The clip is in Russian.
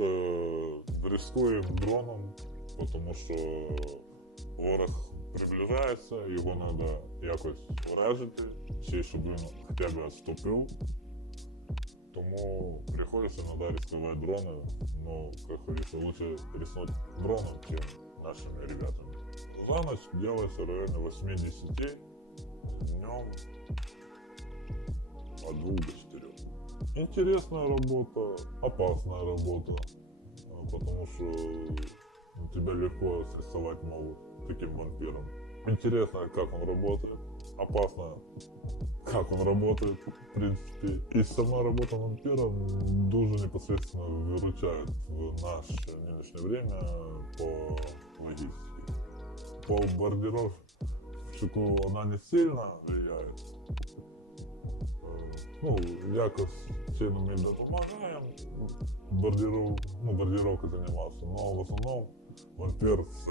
Е, Рискуємо дроном, тому що ворог приближається, його треба якось вразити, ще й щоб він хоча б відступив. Тому приходится иногда рисковать дроны, но, как говорится, лучше рискнуть дроном, чем нашими ребятами. За ночь делается в районе 8-10, днем от 2 до 4. Интересная работа, опасная работа, а, потому что тебя легко скасовать могут таким вампиром. Интересно, как он работает, опасно, как он работает, в принципе. И сама работа вампира дуже непосредственно выручает в наше нынешнее время по логистике. По бомбардировщику она не сильно влияет. Ну, якось чином ми допомагаємо. Бомбардиров... Ну, бомбардировкой займався. Но в основному вампір це